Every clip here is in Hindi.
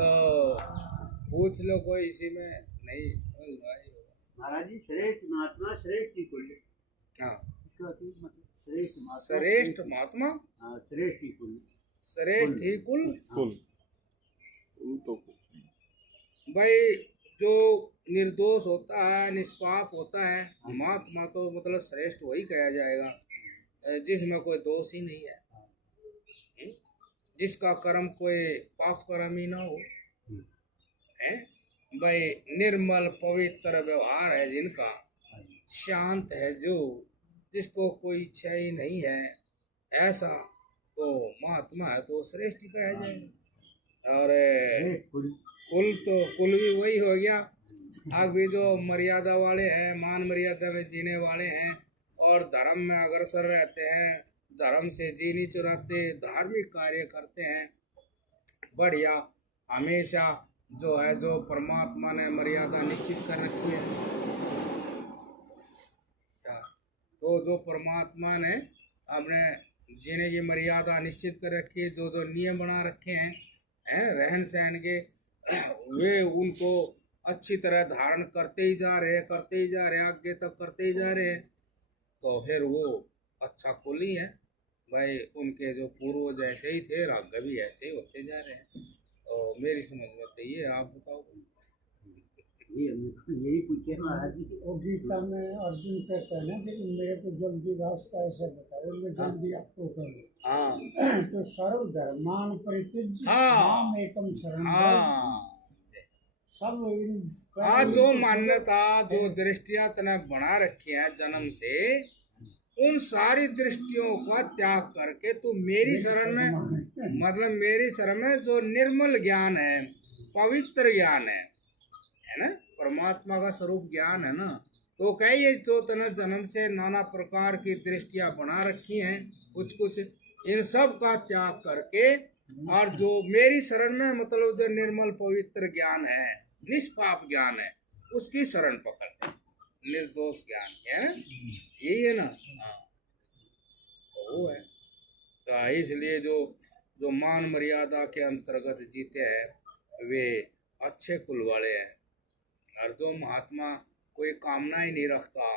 तो पूछ लो कोई इसी में नहीं महाराज जी श्रेष्ठ महात्मा श्रेष्ठ ही कुल। हाँ मतलब श्रेष्ठ महात्मा श्रेष्ठ महात्मा हाँ श्रेष्ठ ही कुल। श्रेष्ठ ही कुल कुल तो भाई जो निर्दोष होता है निष्पाप होता है महात्मा तो मतलब श्रेष्ठ वही कहा जाएगा जिसमें कोई दोष ही नहीं है जिसका कर्म कोई पाप कर्म ही ना हो है भाई निर्मल पवित्र व्यवहार है जिनका शांत है जो जिसको कोई इच्छा ही नहीं है ऐसा तो महात्मा है तो श्रेष्ठ ही कहा जाएगा। और कुल तो कुल भी वही हो गया। अभी जो मर्यादा वाले हैं मान मर्यादा में जीने वाले हैं और धर्म में अग्रसर रहते हैं धर्म से जी नहीं चुराते धार्मिक कार्य करते हैं बढ़िया हमेशा जो है जो परमात्मा ने मर्यादा निश्चित कर रखी है तो जो परमात्मा ने अपने जीने की मर्यादा निश्चित कर रखी है जो नियम बना रखे हैं रहन सहन के वे उनको अच्छी तरह धारण करते ही जा रहे आगे तक करते ही जा रहे हैं तो फिर वो अच्छा कुल ही है भाई उनके जो पूर्वज ऐसे ही थे आगे भी ऐसे ही होते जा रहे हैं तो मेरी समझ में तो ये आप बताओ। यही पूछे महाराज जी। और गीता में अर्जुन कहते हैं ना कि मेरे को जल्दी रास्ता ऐसे बताओ मैं जल्दी आपको करूँ। हाँ तो सर्वधर्मान परित्यज्य हाँ माम एकम शरणं हाँ सब हाँ जो मान्यता जो दृष्टियां तने बना रखी है जन्म से उन सारी दृष्टियों का त्याग करके तू मेरी शरण में मतलब मेरी शरण में जो निर्मल ज्ञान है पवित्र ज्ञान है ना परमात्मा का स्वरूप ज्ञान है ना तो कहिए तो तने जन्म से नाना प्रकार की दृष्टियां बना रखी हैं कुछ इन सब का त्याग करके और जो मेरी शरण में मतलब जो निर्मल पवित्र ज्ञान है निष्पाप ज्ञान है उसकी शरण पकड़ते निर्दोष ज्ञान है ना यही है ना। हाँ तो वो है तो इसलिए जो जो मान मर्यादा के अंतर्गत जीते हैं वे अच्छे कुल वाले हैं और जो महात्मा कोई कामना ही नहीं रखता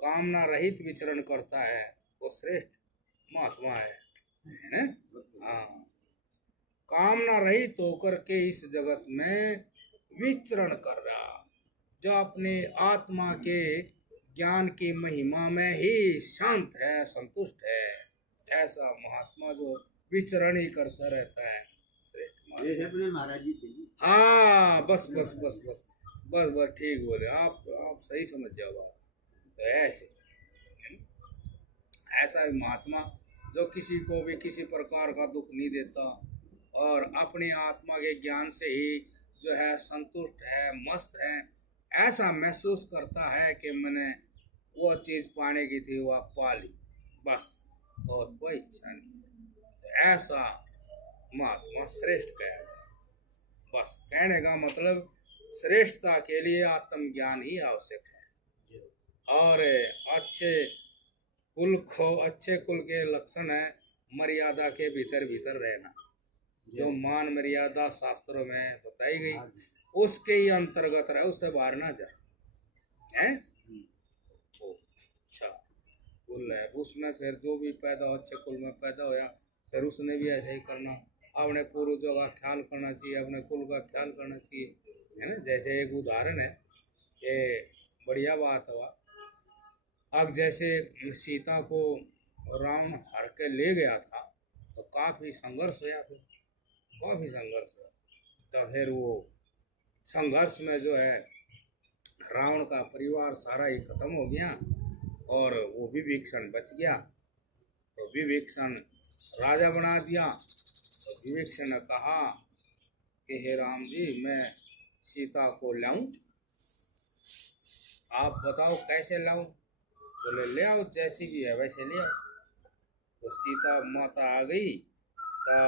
कामना रहित विचरण करता है वो श्रेष्ठ महात्मा है ना। हाँ कामना रहित होकर के इस जगत में विचरण कर रहा जो अपने आत्मा के ज्ञान की महिमा में ही शांत है संतुष्ट है ऐसा महात्मा जो विचरण ही करता रहता है श्रेष्ठ अपने महाराज जी थे। हाँ बस बस बस बस बस बस ठीक बोले आप सही समझ जाओ तो ऐसे ऐसा महात्मा जो किसी को भी किसी प्रकार का दुख नहीं देता और अपने आत्मा के ज्ञान से ही जो है संतुष्ट है मस्त है ऐसा महसूस करता है कि मैंने वो चीज़ पाने की थी वह पा ली बस और कोई इच्छा नहीं तो ऐसा महात्मा श्रेष्ठ कहा जाए बस कहने का मतलब श्रेष्ठता के लिए आत्मज्ञान ही आवश्यक है और अच्छे कुल के लक्षण है मर्यादा के भीतर रहना जो मान मर्यादा शास्त्रों में बताई गई उसके ही अंतर्गत रहे उससे बाहर ना जाए हैं अच्छा कुल है उसमें फिर जो भी पैदा हो अच्छे कुल में पैदा होया फिर उसने भी ऐसे ही करना अपने पूर्वजों का ख्याल करना चाहिए अपने कुल का ख्याल करना चाहिए है ना। जैसे एक उदाहरण है ये बढ़िया बात हुआ अब जैसे सीता को रावण हर के ले गया था तो काफ़ी संघर्ष हुआ तो फिर वो संघर्ष में जो है रावण का परिवार सारा ही खत्म हो गया और वो विभीषण बच गया तो विभीषण राजा बना दिया तो विभीषण ने कहा कि हे राम जी मैं सीता को लाऊं आप बताओ कैसे लाऊं बोले ले आओ जैसी भी है वैसे ले आओ तो सीता माता आ गई तो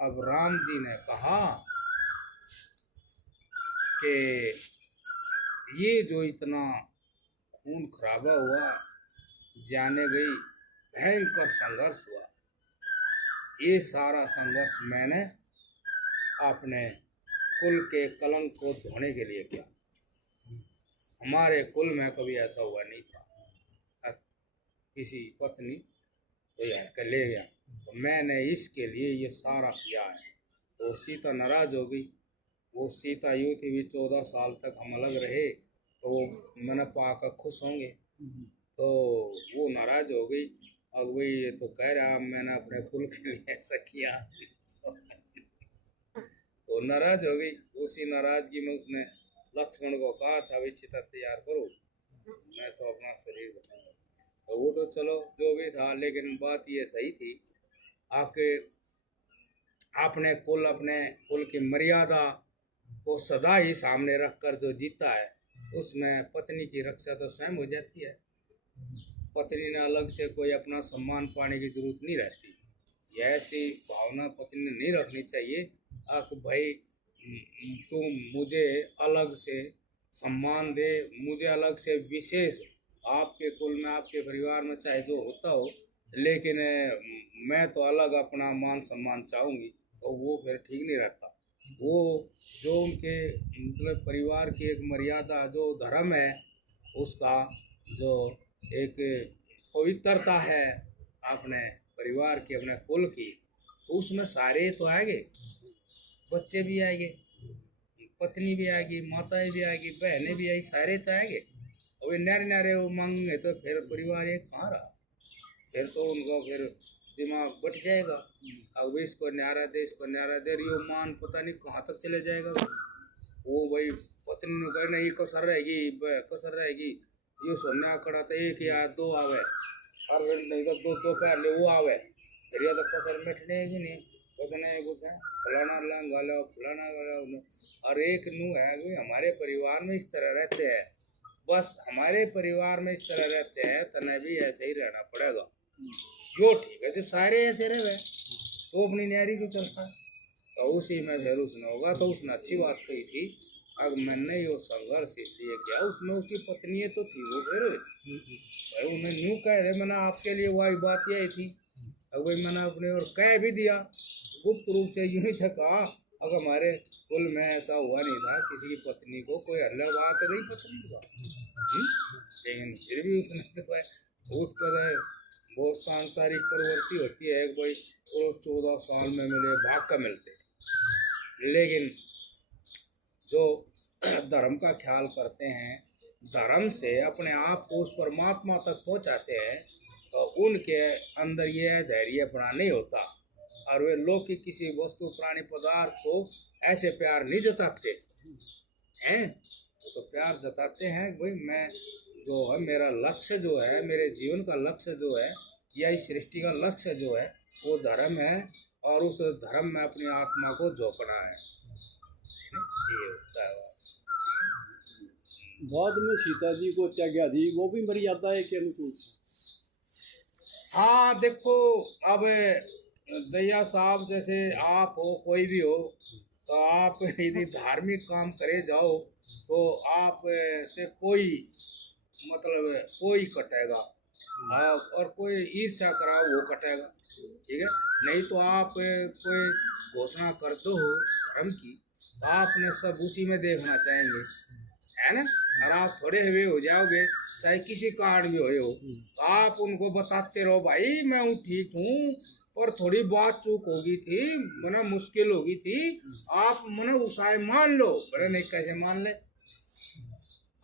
अब राम जी ने कहा कि ये जो इतना खून खराबा हुआ जाने गई भयंकर संघर्ष हुआ ये सारा संघर्ष मैंने आपने कुल के कलंक को धोने के लिए किया। हमारे कुल में कभी ऐसा हुआ नहीं था किसी पत्नी तो यार कर ले गया, तो मैंने इसके लिए ये सारा किया है। तो सीता नाराज हो गई। वो सीता यूँ थी भी 14 साल तक हम अलग रहे तो मैंने पाकर खुश होंगे, तो वो नाराज हो गई। अब वही ये तो कह रहा मैंने अपने कुल के लिए ऐसा किया तो नाराज हो गई। उसी नाराजगी में उसने लक्ष्मण को कहा था भाई चिता तैयार करो, मैं तो अपना शरीर बचाऊंगा। तो वो तो चलो जो भी था, लेकिन बात ये सही थी आपके अपने कुल की मर्यादा को सदा ही सामने रखकर जो जीता है उसमें पत्नी की रक्षा तो स्वयं हो जाती है। पत्नी ने अलग से कोई अपना सम्मान पाने की जरूरत नहीं रहती। ये ऐसी भावना पत्नी ने नहीं रखनी चाहिए कि भाई तुम मुझे अलग से सम्मान दे, मुझे अलग से विशेष आपके कुल में आपके परिवार में चाहे जो होता हो, लेकिन मैं तो अलग अपना मान सम्मान चाहूँगी, तो वो फिर ठीक नहीं रहता। वो जो उनके मतलब परिवार की एक मर्यादा जो धर्म है उसका जो एक पवित्रता है अपने परिवार की अपने कुल की, तो उसमें सारे तो आएंगे, बच्चे भी आएंगे, पत्नी भी आएगी, माताएं भी आएगी, बहनें भी आएगी, सारे तो आएंगे। और न्यारे न्यारे वो मांगेंगे तो फिर परिवार एक कहाँ रहा, फिर तो उनको फिर दिमाग बट जाएगा। अब इसको न्यारा दे इसको न्यारा दे, यो मान पता नहीं कहाँ तक चले जाएगा। वो भाई पत्नी ने कहना ये कसर रहेगी यो सोना कड़ा तो एक या दो आवे, हर घड़ी नहीं तो दो पहले वो आवे, फिर या तो कसर मिटने की नहीं पता कुछ है फलाना लंग वाला फलाना वाला। और एक नू है कि हमारे परिवार में इस तरह रहते हैं, बस हमारे परिवार में इस तरह रहते हैं, तने भी ऐसे ही रहना पड़ेगा। यो ठीक है, जब सारे ऐसे रहे तो अपनी न्यारी को चलता, तो उसी में फिर उसने होगा। तो उसने अच्छी बात कही थी, अगर मैंने यो संघर्ष इसलिए किया, उसमें उसकी पत्नी तो थी, वो फिर भाई उन्हें न्यू कह दे मैंने आपके लिए वही बात यही थी। अब वही मैंने अपने और कह भी दिया गुप्त रूप से, यूं ही था कहा अगर हमारे कुल में ऐसा हुआ नहीं था किसी की पत्नी को कोई हल्ला बात गई पत्नी का, लेकिन फिर भी उसने तो उसको बहुत सांसारिक प्रवृत्ति होती है कि भाई वो 14 साल में मिले भाग का मिलते, लेकिन जो धर्म का ख्याल करते हैं, धर्म से अपने आप को उस परमात्मा तक पहुंचाते हैं, तो उनके अंदर ये धैर्यपना नहीं होता और वे लोग की किसी वस्तु प्राणी पदार्थ को ऐसे प्यार नहीं जताते हैं। तो प्यार जताते हैं भाई मैं जो है मेरा लक्ष्य जो है, मेरे जीवन का लक्ष्य जो है या इस सृष्टि का लक्ष्य जो है वो धर्म है, और उस धर्म में अपनी आत्मा को झोंकना है। ये होता है। बाद में सीता जी को त्याज्ञा दी, वो भी मर्यादा है के अनुकूल। हाँ देखो, अब दैया साहब जैसे आप हो कोई भी हो, तो आप यदि धार्मिक काम करे जाओ तो आप से कोई मतलब कोई कटेगा, और कोई ईर्ष्या कराओ वो कटेगा, ठीक है। नहीं तो आप कोई घोषणा करते हो धर्म की, तो आपने सब उसी में देखना चाहेंगे, है ना। और आप थोड़े हुए हो जाओगे चाहे किसी कारण भी हो, तो आप उनको बताते रहो भाई मैं हूँ ठीक हूँ, और थोड़ी बात चूक होगी थी, मना मुश्किल होगी थी, आप मना उसाए मान लो, बड़े नहीं कैसे मान ले,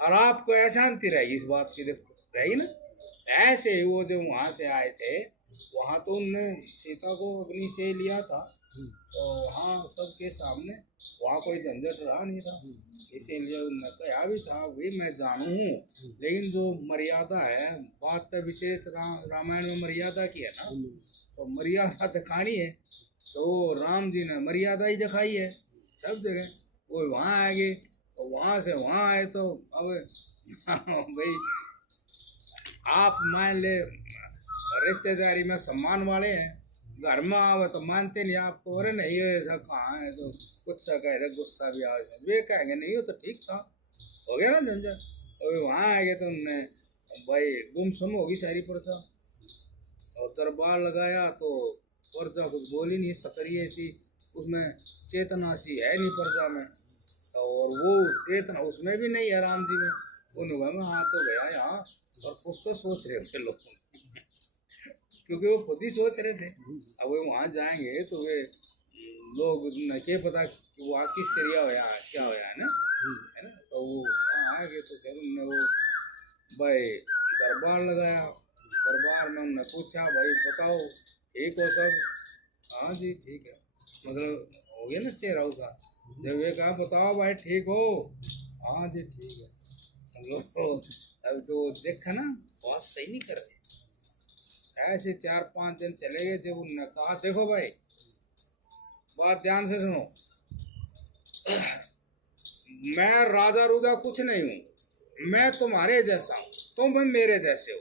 और आपको अशांति रहेगी इस बात की, देखो रहेगी ना। ऐसे ही वो जो वहाँ से आए थे, वहाँ तो उनने सीता को अग्नि से लिया था, तो वहाँ सबके सामने वहाँ कोई झंझट रहा नहीं था, इसीलिए उनने कहा भी था भाई मैं जानू हूँ, लेकिन जो मर्यादा है, बात तो विशेष रामायण में मर्यादा की है ना, तो मर्यादा दिखानी है, तो राम जी ने मर्यादा ही दिखाई है सब जगह। वो वहाँ आएंगे तो वहाँ से वहाँ आए, तो अब भाई आप मान ले रिश्तेदारी में सम्मान वाले हैं, घर में आओ तो मानते नहीं आपको, अरे नहीं ऐसा कहाँ है, तो कुछ सा कहे तो गुस्सा भी आ जाए, वे कहेंगे नहीं हो तो ठीक था, हो गया ना झंझट। तो वहाँ आएंगे तो उनने भाई गुमसुम होगी सारी प्रथा, और दरबार लगाया तो प्रजा कुछ बोली नहीं, सकरी ऐसी उसमें चेतना सी है नहीं प्रजा में, और वो चेतना उसमें भी नहीं है राम जी में। उन्होंने मैं हाँ तो गया यहाँ, और कुछ तो सोच रहे थे लोग क्योंकि वो खुद ही सोच रहे थे। अब वे वहाँ जाएंगे तो वे लोग न के पता कि वो किस तरिया होया क्या होया है ना, तो वो वहाँ आएंगे तो फिर उनने वो भाई दरबार लगाया। दरबार में उन्होंने पूछा भाई बताओ ठीक हो सब? हाँ जी ठीक है, मतलब हो गया ना चेहरा उसका। जब ये कहा बताओ भाई ठीक हो? हाँ जी ठीक है। मतलब तो अब तो देखा ना बात सही नहीं कर रहे। ऐसे 4-5 दिन चले गए। जब उन्होंने कहा देखो भाई बात ध्यान से सुनो, मैं राजा रूजा कुछ नहीं हूँ, मैं तुम्हारे जैसा हूँ, तुम मेरे जैसे हो।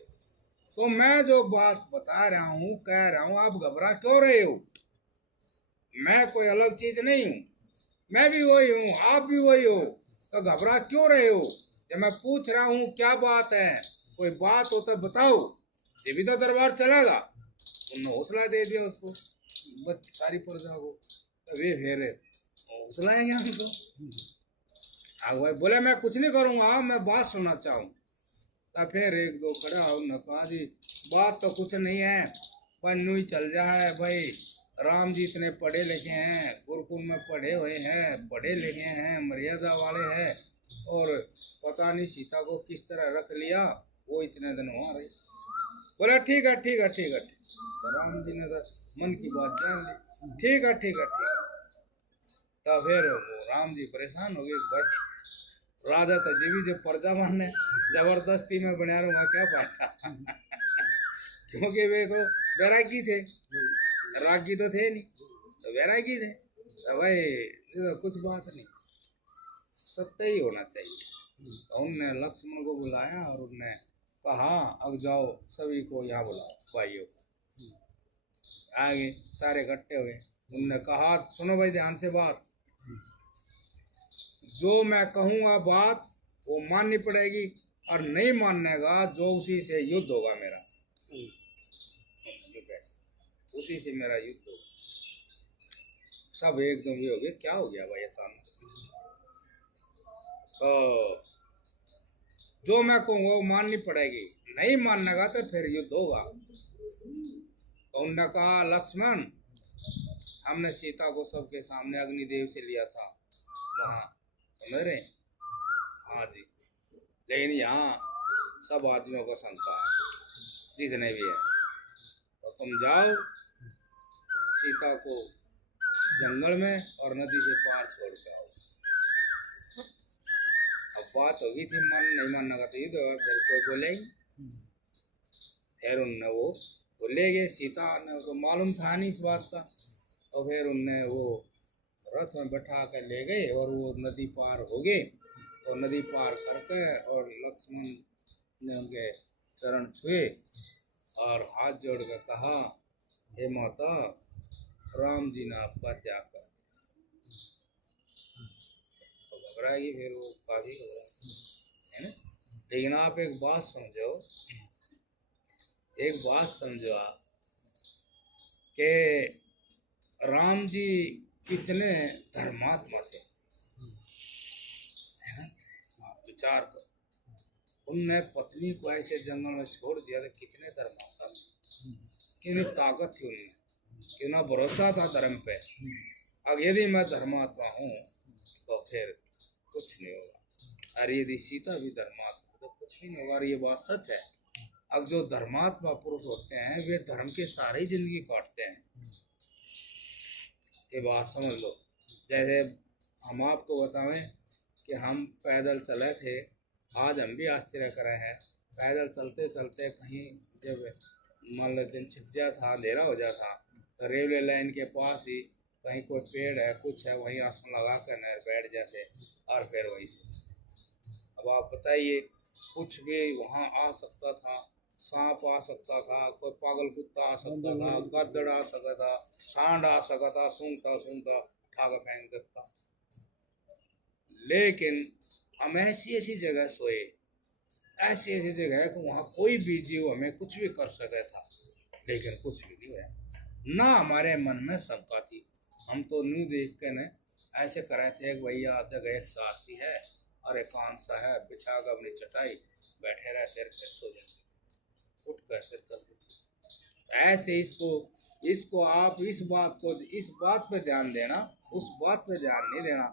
तो मैं जो बात बता रहा हूँ कह रहा हूँ, आप घबरा क्यों रहे हो? मैं कोई अलग चीज नहीं हूँ, मैं भी वही हूँ, आप भी वही हो, तो घबरा क्यों रहे हो? जब मैं पूछ रहा हूँ क्या बात है, कोई बात हो तो बताओ, ये भी तो दरबार चलेगा। उन्होंने हौसला दे दिया उसको, बस सारी प्रजा को। तो वे फिर हौसला है हमको। हाँ भाई बोले मैं कुछ नहीं करूँगा, मैं बात सुनना चाहूँ। तो फिर एक दो खड़ा उन्होंने कहा जी बात तो कुछ नहीं है, पर यूँ ही चल जाए भाई, राम जी इतने पढ़े लिखे हैं, गुरुकुल में पढ़े हुए हैं, पढ़े लिखे हैं, मर्यादा वाले हैं, और पता नहीं सीता को किस तरह रख लिया, वो इतने दिन वहाँ रही। बोला ठीक है ठीक है ठीक है। तो राम जी ने तो मन की बात जान ली, ठीक है ठीक है ठीक है। तो फिर वो राम जी परेशान हो गए, भाई राजा तो जीवी जो प्रजा माने जबरदस्ती में बना रहूँगा क्या फायदा क्योंकि वे तो वैरागी थे, रागी तो थे नहीं, तो वैरागी थे। तो भाई ये तो कुछ बात नहीं, सत्य ही होना चाहिए। तो उनने लक्ष्मण को बुलाया और उनने कहा अब जाओ सभी को यहाँ बुलाओ भाइयों को। आगे सारे इकट्ठे हुए। उनने कहा सुनो भाई ध्यान से बात, जो मैं कहूँगा बात वो माननी पड़ेगी, और नहीं मानने का जो उसी से युद्ध होगा मेरा, उसी से मेरा युद्ध होगा। सब एकदम ये हो गया, क्या हो गया भाई अचानक? तो जो मैं कहूँगा वो माननी पड़ेगी, नहीं मानने का तो फिर युद्ध होगा। तो उन्होंने कहा लक्ष्मण हमने सीता को सबके सामने अग्निदेव से लिया था वहाँ, समझ रहे? हाँ जी, लेकिन यहाँ सब आदमियों का शंका है जितने भी है, तो तुम जाओ सीता को जंगल में और नदी से पार छोड़ के आओ। अब बात होगी थी मन नहीं मानने का तो युद्ध होगा, फिर कोई बोलेगी। फिर उनने वो ले गए, सीता ने तो मालूम था नहीं इस बात का, तो फिर उनने वो रथ में बैठा कर ले गए और वो नदी पार हो गए। तो नदी पार करके और लक्ष्मण ने उनके चरण छुए और हाथ जोड़ कर कहा हे माता राम जी ने आपका त्याग कर दिया। तो घबराएगी फिर वो काफी घबराएगी, है ना? लेकिन आप एक बात समझो, एक बात समझो आप कि राम जी कितने धर्मात्मा थे, है ना? आप विचार करो, उनने पत्नी को ऐसे जंगल में छोड़ दिया तो कितने धर्मात्मा थे, कितनी ताकत थी उनमें, कितना भरोसा था धर्म पे। अब यदि मैं धर्मात्मा हूँ तो फिर कुछ नहीं होगा, और यदि सीता भी धर्मात्मा तो कुछ भी नहीं होगा। और ये बात सच है। अब जो धर्मात्मा पुरुष होते हैं वे धर्म के सारे जिंदगी काटते हैं, ये बात समझ लो। जैसे हम आपको बतावें कि हम पैदल चले थे, आज हम भी आश्चर्य करे हैं, पैदल चलते चलते कहीं जब मान लो दिन छिप जा था, अंधेरा हो जा था, तो रेलवे लाइन के पास ही कहीं कोई पेड़ है कुछ है, वहीं आसन लगा कर नहर बैठ जाते और फिर वहीं से। अब आप बताइए, कुछ भी वहाँ आ सकता था, सांप आ सकता था, कोई पागल कुत्ता आ सकता था, गद्दड़ आ सकता था, सांड आ सकता था, सूंघता सूंघता ठाकर फेंक देता। लेकिन हम ऐसी ऐसी जगह सोए, ऐसी ऐसी जगह है कि वहाँ कोई भी जीव हमें कुछ भी कर सका था, लेकिन कुछ भी नहीं हुआ। ना हमारे मन में शंका थी, हम तो न्यू देख के न ऐसे कर रहे थे कि भैया जगह एक सारसी है और एकांत सा है, बिछा कर अपनी चटाई बैठे रहते फिर सो जाते, उठ कर फिर चल देते। ऐसे इसको आप इस बात पे ध्यान देना, उस बात पे ध्यान नहीं देना।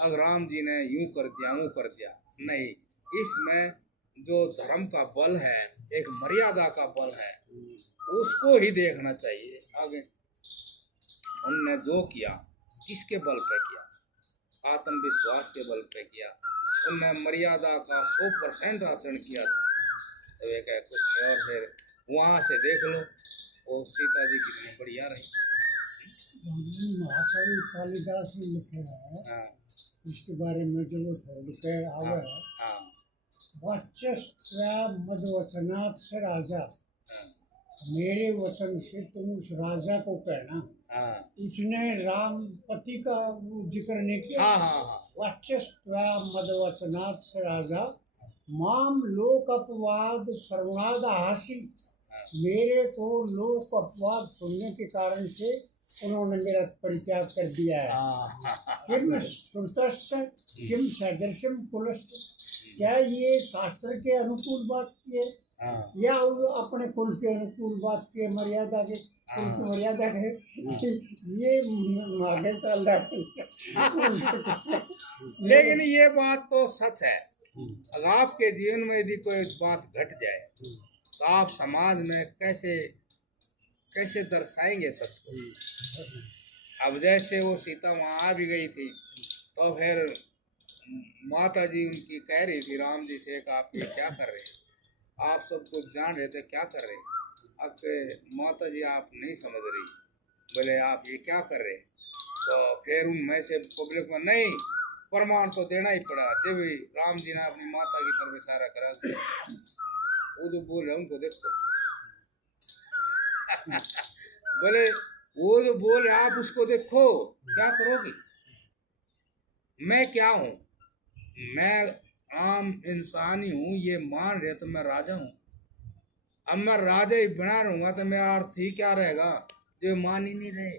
अब राम जी ने यूं कर दिया वो कर दिया, नहीं, इसमें जो धर्म का बल है, एक मर्यादा का बल है, उसको ही देखना चाहिए। आगे उनने जो किया किसके बल पे किया? आत्मविश्वास के बल पे किया। उनने मर्यादा का 100% आचरण किया था। तो एक है कुछ नहीं। और फिर वहाँ से देख लो वो सीता जी कितनी बढ़िया रही। महाकवि कालिदास ने लिखे है हाँ इसके बारे में, जो वो लिखे आवे है, हाँ वाच्यस्त्वा मदवचनात् से राजा, हाँ मेरे वचन से तुम उस राजा को कहना। हाँ उसने राम पति का वो जिक्र नहीं किया। हाँ हाँ हाँ वाच्यस्त्वा मदवचनात् से राजा, माम लोक अपवाद सर्वनाद हासी, मेरे को लोक अपवाद सुनने के कारण से उन्होंने मेरा परित्याग कर दिया है। हाँ किम श्रुतश्च किम सदृशम कुलश्च, क्या ये शास्त्र के अनुकूल बात की है हाँ या वो अपने कुल के अनुकूल बात की, मर्यादा के कुल की मर्यादा है? ये मांगे तो अल्लाह लेकिन ये बात तो सच है। अगर आपके जीवन में यदि कोई बात घट जाए तो आप समाज में कैसे दर्शाएंगे सच को? अब जैसे वो सीता वहाँ आ भी गई थी तो फिर माता जी उनकी कह रही थी राम जी से कि आप ये क्या कर रहे हैं? आप सब कुछ जान रहे थे, क्या कर रहे हैं? अब माता जी आप नहीं समझ रही, बोले आप ये क्या कर रहे हैं? तो फिर उनमें से पब्लिक में नहीं, प्रमाण तो देना ही पड़ा। जब भी राम जी ने अपनी माता की तरफ इशारा करा, वो जो बोल रहे उनको देखो बोले वो जो बोल रहे आप उसको देखो, क्या करोगे? मैं क्या हूँ? मैं आम इंसान ही हूँ, ये मान रहे तो मैं राजा हूँ। अब मैं राजा ही बना रहूंगा तो मेरा अर्थ ही क्या रहेगा? जो मान ही नहीं रहे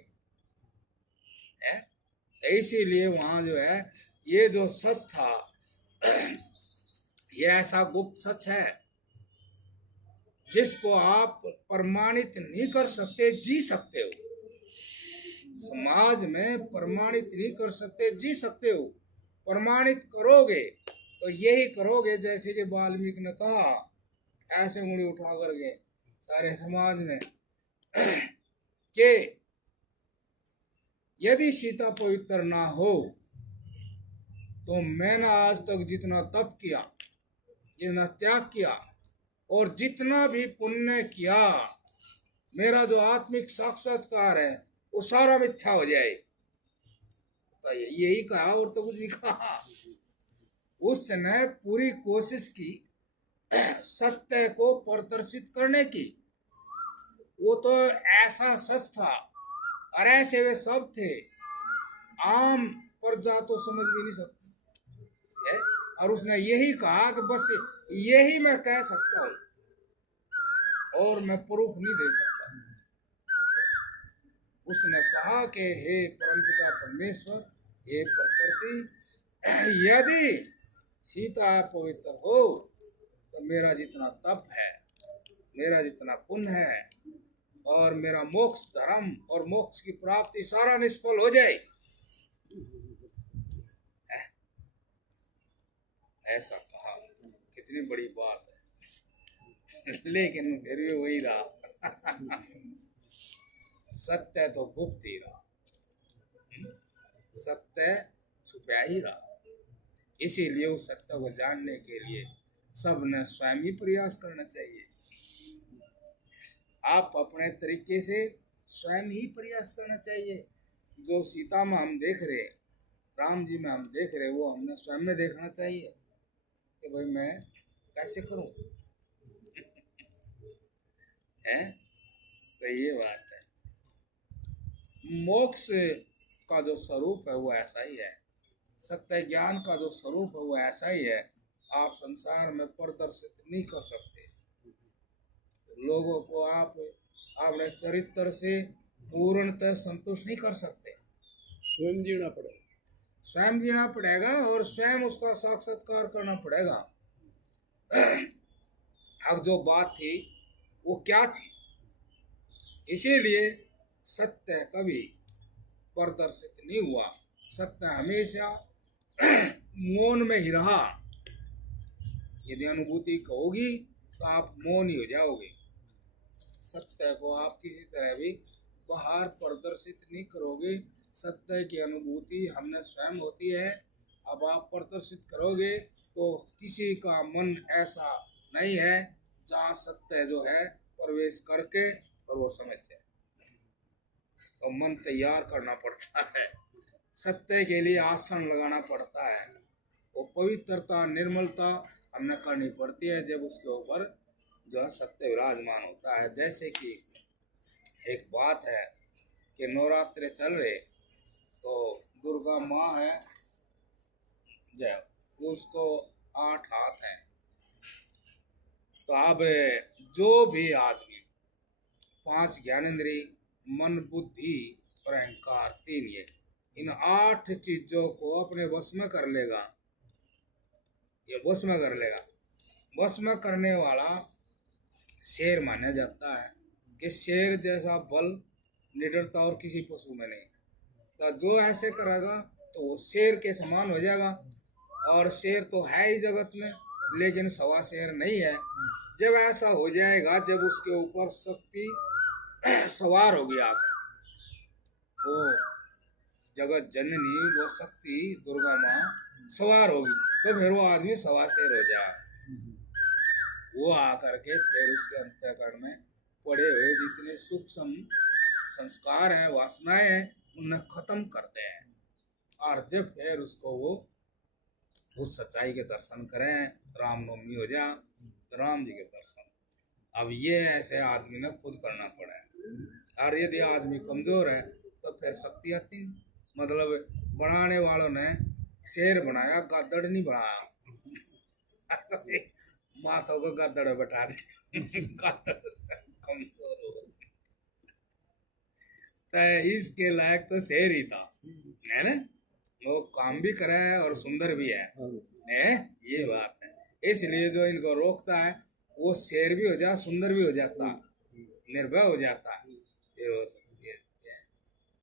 है। इसीलिए वहां जो है ये जो सच था ये ऐसा गुप्त सच है जिसको आप प्रमाणित नहीं कर सकते, जी सकते हो। समाज में प्रमाणित नहीं कर सकते, जी सकते हो। प्रमाणित करोगे तो यही करोगे जैसे कि वाल्मीकि ने कहा, ऐसे उंगली उठा कर गए सारे समाज में कि यदि सीता पवित्र ना हो तो मैंने आज तक जितना तप किया, जितना त्याग किया और जितना भी पुण्य किया, मेरा जो आत्मिक साक्षात्कार है वो सारा मिथ्या हो जाए। तो यही कहा और तो कुछ नहीं कहा। उसने पूरी कोशिश की सत्य को प्रदर्शित करने की। वो तो ऐसा सच था और ऐसे वे सब थे, आम प्रजा तो समझ भी नहीं सकती है। और उसने यही कहा कि बस यही मैं कह सकता हूँ और मैं प्रूफ नहीं दे सकता। उसने कहा कि हे परमपिता परमेश्वर, हे प्रकृति, यदि सीता पवित्र हो तो मेरा जितना तप है, मेरा जितना पुण्य है और मेरा मोक्ष धर्म और मोक्ष की प्राप्ति सारा निष्फल हो जाए। ऐसा कहा, कितनी बड़ी बात है। लेकिन फिर भी वही रहा सत्य तो गुप्त ही रहा, सत्य छुपा ही रहा। इसीलिए उस सत्य को जानने के लिए सबने स्वयं ही प्रयास करना चाहिए। आप अपने तरीके से स्वयं ही प्रयास करना चाहिए। जो सीता में हम देख रहे, राम जी में हम देख रहे, वो हमने स्वयं में देखना चाहिए कि भाई मैं कैसे करूं है। तो ये बात है, मोक्ष का जो स्वरूप है वो ऐसा ही है, सत्य ज्ञान का जो स्वरूप है वो ऐसा ही है। आप संसार में प्रदर्शित नहीं कर सकते लोगों को, आप अपने चरित्र से पूर्णतः संतुष्ट नहीं कर सकते। स्वयं जीना पड़ेगा। स्वयं जीना पड़ेगा और स्वयं उसका साक्षात्कार करना पड़ेगा। अब जो बात थी वो क्या थी? इसीलिए सत्य कभी प्रदर्शित नहीं हुआ, सत्य हमेशा मौन में ही रहा। यदि अनुभूति कहोगी तो आप मौन ही हो जाओगे। सत्य को आप किसी तरह भी बाहर प्रदर्शित नहीं करोगे। सत्य की अनुभूति हमने स्वयं होती है। अब आप प्रदर्शित करोगे तो किसी का मन ऐसा नहीं है जहाँ सत्य जो है प्रवेश करके और वो समझ जाए। तो मन तैयार करना पड़ता है, सत्य के लिए आसन लगाना पड़ता है। वो पवित्रता निर्मलता हमने करनी पड़ती है जब उसके ऊपर जो है सत्य विराजमान होता है। जैसे कि एक बात है कि नवरात्रे चल रहे तो दुर्गा माँ है जय, उसको 8 हाथ हैं। तो अब जो भी आदमी 5 ज्ञानेंद्रिय, मन, बुद्धि और अहंकार 3 ये इन 8 चीजों को अपने वश में कर लेगा, ये वश में कर लेगा। वश में करने वाला शेर माना जाता है कि शेर जैसा बल निडरता और किसी पशु में नहीं। तो जो ऐसे करेगा तो वो शेर के समान हो जाएगा। और शेर तो है ही जगत में, लेकिन सवा शेर नहीं है। जब ऐसा हो जाएगा, जब उसके ऊपर शक्ति सवार होगी आकर, वो जगत जननी वो शक्ति दुर्गा माँ सवार होगी, तो फिर वो आदमी सवा शेर हो जाए। वो आकर के फिर उसके अंतःकरण में पड़े हुए जितने सूक्ष्म संस्कार हैं, वासनाएं हैं, उन्हें खत्म करते हैं। और जब फिर उसको वो उस सच्चाई के दर्शन करें, रामनवमी हो जाए तो राम जी के दर्शन। अब ये ऐसे आदमी ने खुद करना पड़ा है। और यदि आदमी कमजोर है तो फिर शक्ति आती नहीं। मतलब बनाने वालों ने शेर बनाया, गद्दड़ नहीं बनाया। माथों को गद्दड़ बैठा दे, गद्दड़ कमजोर हो तो इसके लायक तो शेर ही था, है ना। वो काम भी करे है और सुंदर भी है, ये बात है। इसलिए जो इनको रोकता है वो शेर भी हो जाए, सुंदर भी हो जाता, निर्भय हो जाता है। ये